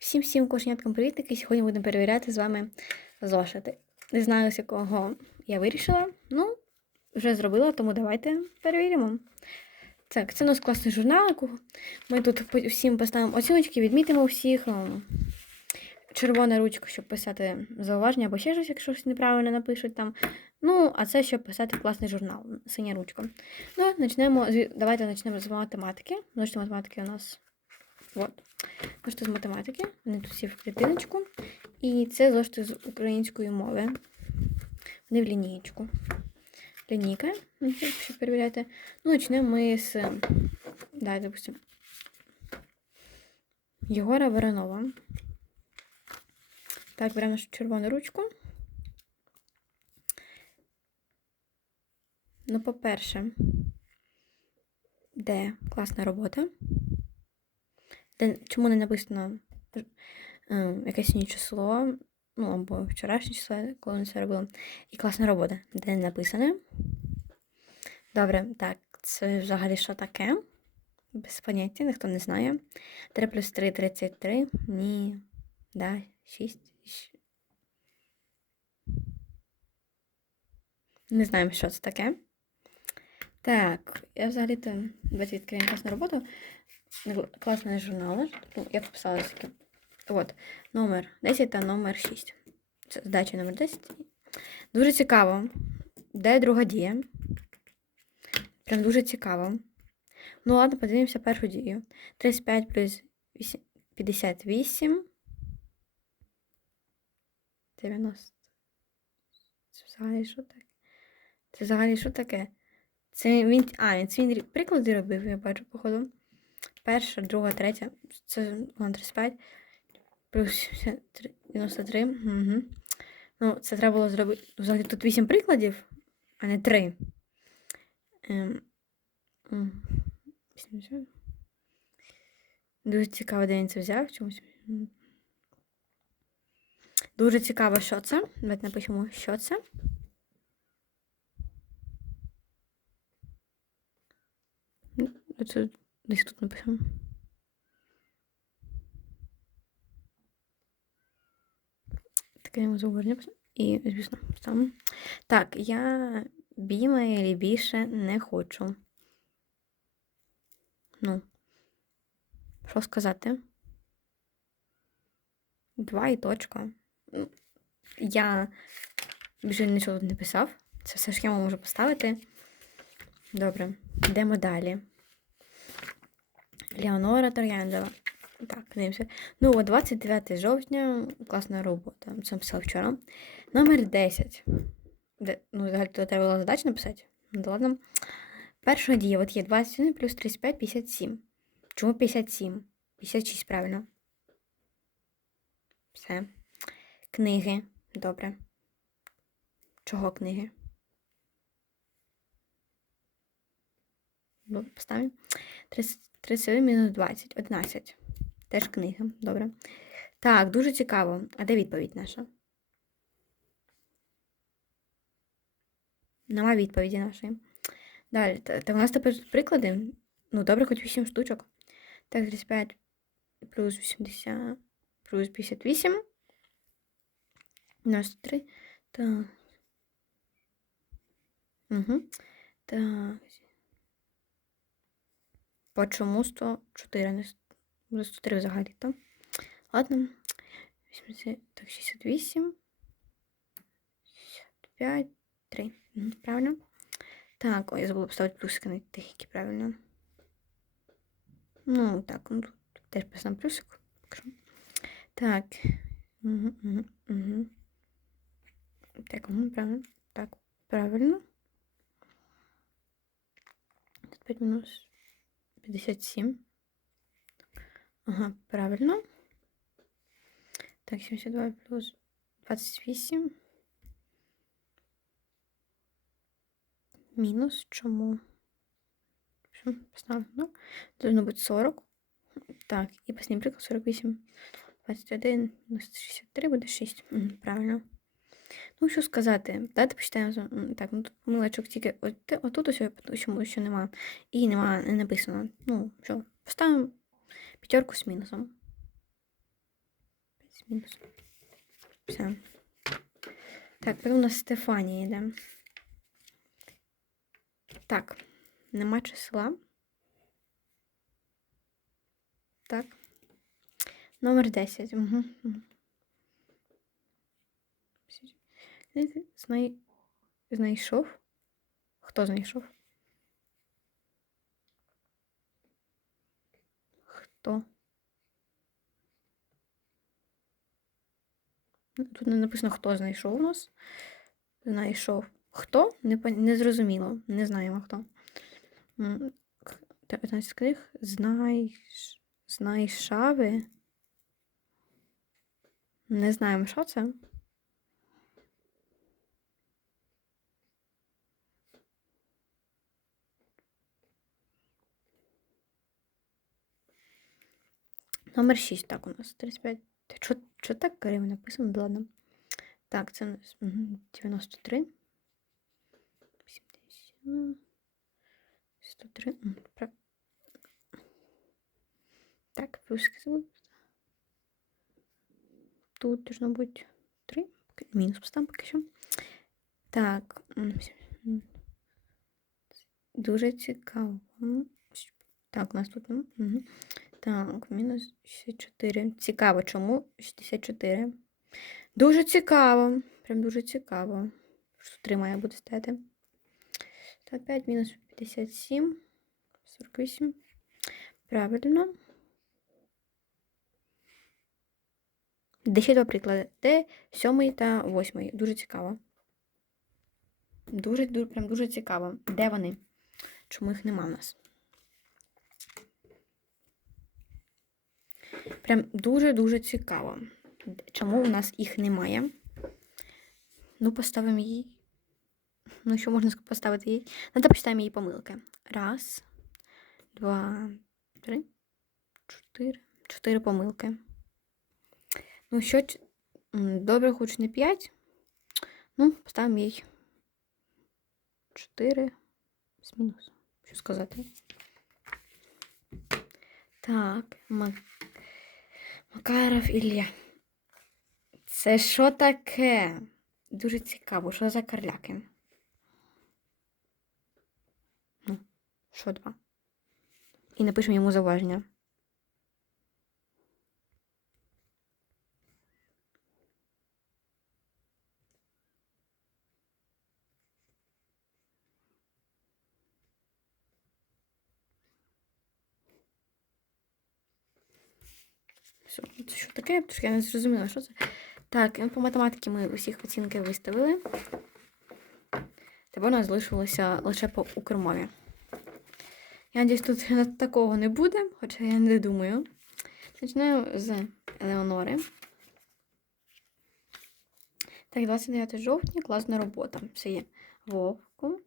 Всім всім кошеняткам привітики. Сьогодні будемо перевіряти з вами зошити. Не знаю, з якого я вирішила. Ну, вже зробила, тому давайте перевіримо. Так, це у нас класний журналик. Ми тут всім поставимо оціночки, відмітимо всіх. Червона ручка, щоб писати зауваження або ще щось, якщо щось неправильно напишуть там. Ну, а це щоб писати класний журнал, синя ручка. Ну, почнемо. Давайте почнемо з математики. Зошити математики у нас. От. Зошити з математики. Вони тут всі в клітиночку. І це зошити з української мови. Вони в лінієчку. Лінійка, щоб перевіряти. Ну, почнемо ми з. Да, допустим. Єгора Воронова. Так, беремо нашу червону ручку. Ну, по-перше, де класна робота. Де, чому не написано якесь інше число, ну, або вчорашнє число, коли ми це робили. І класна робота, де не написане. Добре, так, це взагалі що таке? Без поняття, ніхто не знає. 3 плюс 3 33. Ні. Да, 6. Не знаємо, що це таке. Так, я взагалі-то відкриємо класну роботу. Класний журнал. Ну, я пописала таке. От, номер 10 та номер 6. Це задача номер 10. Дуже цікаво. Де друга дія? Прям дуже цікаво. Ну, ладно, подивимося першу дію. 35 плюс 8, 58. 90. Це взагалі що таке? Це взагалі що таке? Це він. А, він рі- приклади робив, я бачу, походу. Перша, друга, третя. Це ладно, 35. Плюс 93. Угу. Ну, це треба було зробити. Взагалі тут 8 прикладів, а не 3. Ем, Дуже цікаво, де він це взяв чомусь. Дуже цікаво, що це. Давайте напишемо, що це. Ну, Це десь тут напишемо. Таке йому зауваження. І, звісно, ставимо. Так, я біма і більше не хочу. Ну, що сказати? Два і точка. Ну, Я більше нічого тут не писав. Це все ж схему можу поставити. Добре, йдемо далі. Леонора Трояндова. Так, дивимося. Ну, 29 жовтня, класна робота. Це написала вчора. Номер 10. Де, ну, взагалі, то треба було задачу написати. Ну, ладно. Перша дія. От є 21 плюс 35, 57. Чому 57? 56, правильно. Все. Книги. Добре. Чого книги? Ну, Поставимо. 30 31 мінус 20. 11. Теж книги. Добре. Так, дуже цікаво. А де відповідь наша? Нема відповіді нашої. Далі. Та у нас тепер приклади. Ну, добре, хоч 8 штучок. Так, 35 плюс 80 плюс 58. 93. Так. Угу. Так. По чому 104? Не с- буде 103 взагалі, то. Ладно. 80, так, 68. 65, 3. Правильно. Так, ой, я забула поставити плюсики на тих, правильно. Ну, так, ну тут теж поставимо плюсик. якщо. Так. Угу, угу, угу. Так, правильно. Так, правильно. 5 мінус 57. Ага, правильно. Так, 72 плюс 28. Мінус чому? Що? Поставимо. Ну, должно бути 40. Так, і поснім приклад 48. 21, мінус 63 буде 6. Мгм, Правильно. Ну, що сказати? Давайте почитаємо. Так, ну тут помилочок тільки от, отут ось чому ще нема. І нема не написано. Ну, що, поставимо п'ятерку з мінусом. мінус. Все. Так, потім у нас Стефанія йде. Так, нема числа. Так. Номер 10. Угу. Знай... Знайшов? Хто знайшов? Хто? Ну, Тут не написано, хто знайшов у нас. Знайшов. Хто? Не, не зрозуміло. Не знаємо хто. М, к- 15 книг. Знайш... Знайшави. Не знаємо, що це. Номер 6, так, у нас 35. Та Чо, чо так криво написано? Ладно. Так, це у нас 93. 70. 103. Так, плюс. Тут должно бути 3. Мінус поставимо поки що. Так. Дуже цікаво. Так, у нас тут. мгм. Так, мінус 64. Цікаво, чому 64? Дуже цікаво. Прям дуже цікаво. Що 3 має бути стати. Так, 5 мінус 57. 48. Правильно. Де ще два приклади. Де сьомий та восьмий. Дуже цікаво. Дуже, дуже, прям дуже цікаво. Де вони? Чому їх нема в нас? Прям дуже-дуже цікаво. Чому у нас їх немає? Ну, поставимо їй. Ну, що можна поставити їй? Надо почитаємо її помилки. Раз, два, три, чотири. Чотири помилки. Ну, що добре, хоч не п'ять. Ну, поставимо їй чотири з мінусом. Що сказати? Так. Макаров Ілля. Це що таке? Дуже цікаво, що за карляки? Ну, що два? І напишемо йому зауваження. Що, це що таке? Що я не зрозуміла, що це. Так, ну, по математиці ми усіх оцінки виставили. Тепер у нас залишилося лише по укрмові. Я надіюсь, тут такого не буде, хоча я не думаю. Починаю з Елеонори. Так, 29 жовтня, класна робота. Все є вовку,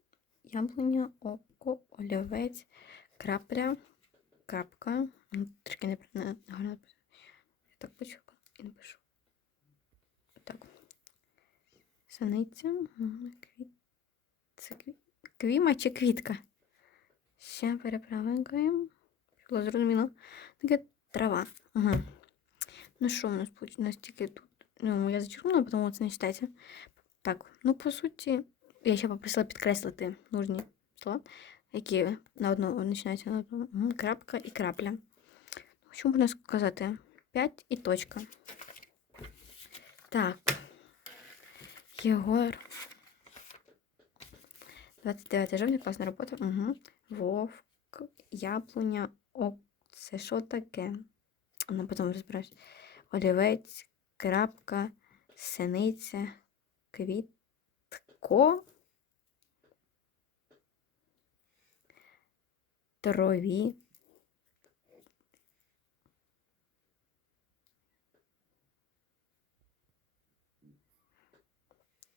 яблуня, око, олівець, крапля, крапка. Трішки не, не, не гарно написано. Я так почекаю і напишу. Так. Саниця. Це кві... квіма чи квітка? Ще переправляємо. Було зрозуміло. Таке трава. Ага. Ну що у нас у нас тільки тут? Ну, я зачеркнула, тому це не читається. Так, ну по суті, я ще попросила підкреслити нужні слова, які на одну починаються на одну. Мгм, Крапка і крапля. Ну, Що можна сказати? 5 і точка. Так. Єгор. 29 жовтня, класна робота. Угу. Вовк, яблуня, ок. Це що таке? А ну, потім розбираюсь. Олівець, крапка, синиця, квітко, траві.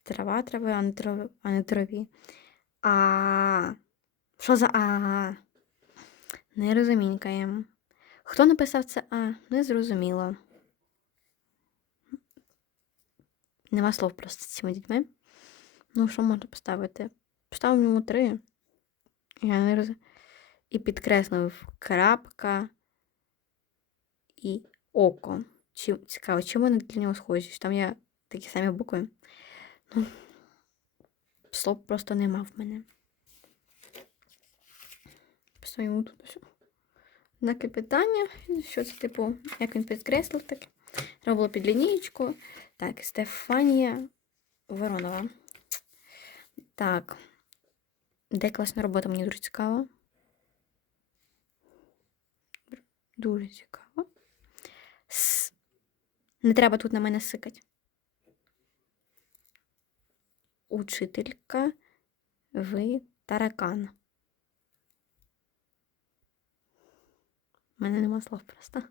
Трава, трави, а не трави, а не траві. А. Що за а? Не розумінькаємо. Хто написав це А? Не зрозуміло. Нема слов просто з цими дітьми. Ну, що можна поставити? Поставимо йому три. Я не роз... І підкреслив крапка і око. Чи, цікаво, чим вони для нього схожі? Там є такі самі букви. Ну, слов просто нема в мене. Писаємо тут все. Знаки питання. Що це, типу, як він підкреслив. Треба було під лінієчку. Так, Стефанія Воронова. Так. Де класна робота, мені дуже цікаво. Дуже цікаво. С. Не треба тут на мене сикати. Учителька ви таракан. У мене нема слов просто.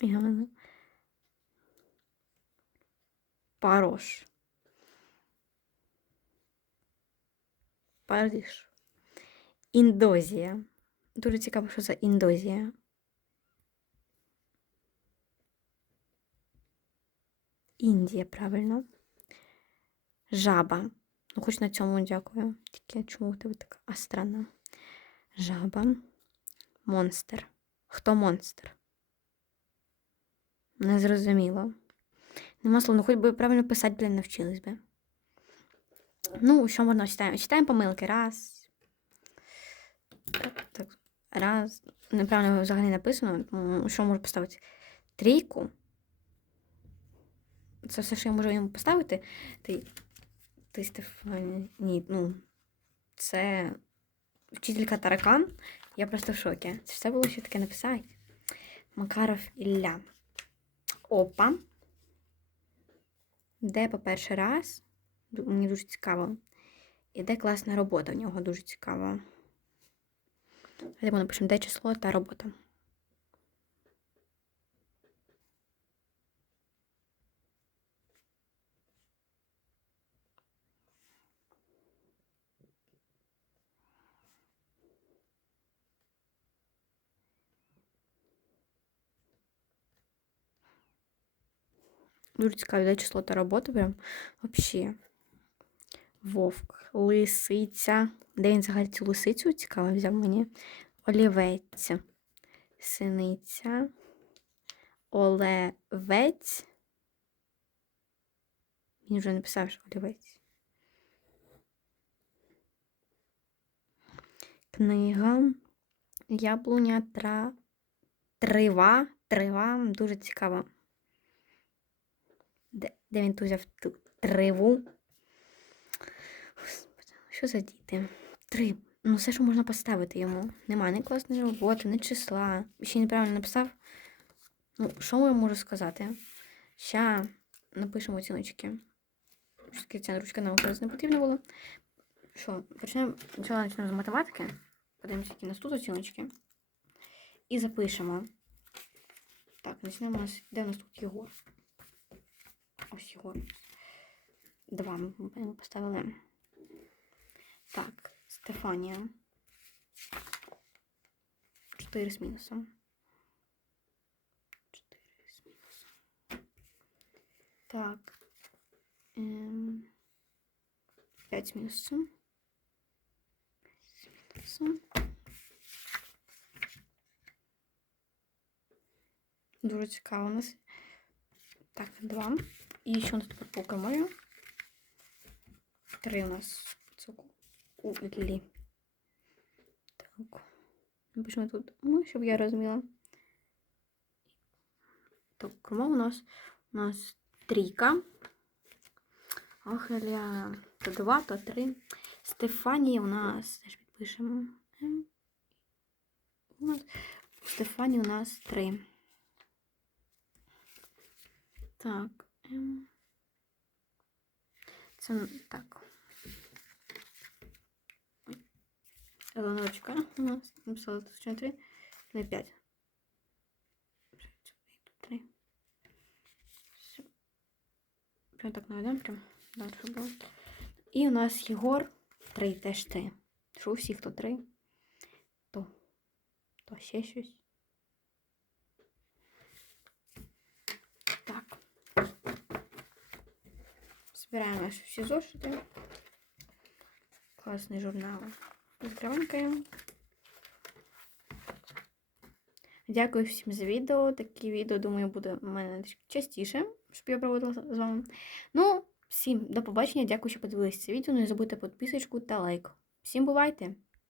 Я. Парош. Париж. Індозія. Дуже цікаво, що за Індозія. Індія, правильно. Жаба. Ну, хоч на цьому дякую. Тільки чому у тебе така а, странна? Жаба. Монстр. Хто монстр? Не зрозуміло. Нема слов, ну хоч би правильно писати, блін, навчились би. Ну, що можна читаємо? Читаємо помилки. Раз. Так. Раз. Неправильно взагалі написано. Що можу поставити? Трійку. Це все, що я можу йому поставити. Ти, ти Стефані. Ні, ну. Це вчителька таракан. Я просто в шокі. Це все було ще таке написати. Макаров Ілля. Опа. Де по перший раз? Мені дуже цікаво. І де класна робота у нього дуже цікаво. Давайте ми напишемо, де число та робота. Дуже цікаво, де число та робота прям вообще. Вовк, лисиця. Де він взагалі цю лисицю цікаво взяв мені? Олівець, синиця, олевець. Він вже написав, що олівець. Книга, яблуня, тра... трива. Трива. Дуже цікаво. Де, де він тут взяв триву? Що за діти? Три. Ну, все, що можна поставити йому. Немає ні класної роботи, ні числа. Ще неправильно написав. Ну, що я можу сказати? Ща напишемо оціночки. Все-таки ця ручка нам не потрібна була. Що, почнемо почнемо з математики. Подивимося, які у нас тут оціночки. І запишемо. Так, почнемо нас. Де у нас тут Єгор? Ось його. Два ми поставили. Так, Стефанія. Чотири з мінусом. Чотири з мінусом. Так. Ем, П'ять з мінусом. П'ять з мінусом. Дуже цікаво у нас. Так, два. І ще у нас тепер по. Три у нас це у Лі. Так. Напишемо тут, ну, щоб я розуміла. Так, крома у нас у нас трійка. Ох, Ілля. То два, то три. Стефанія у нас теж підпишемо. М. У нас Стефанія у нас три. Так. ем. Це так. Елоночка у нас написала тут ще три. Не п'ять. Три. Все. Прям так наведемо, прям далі було. І у нас Єгор три теж три. Що у всіх то три, то, то ще щось. Так. Збираємо наші всі зошити. Класний журнал. Відкриванькаємо. Дякую всім за відео. Такі відео, думаю, буде в мене частіше, щоб я проводила з вами. Ну, всім до побачення. Дякую, що подивилися це відео. Не забудьте підписочку та лайк. Всім бувайте!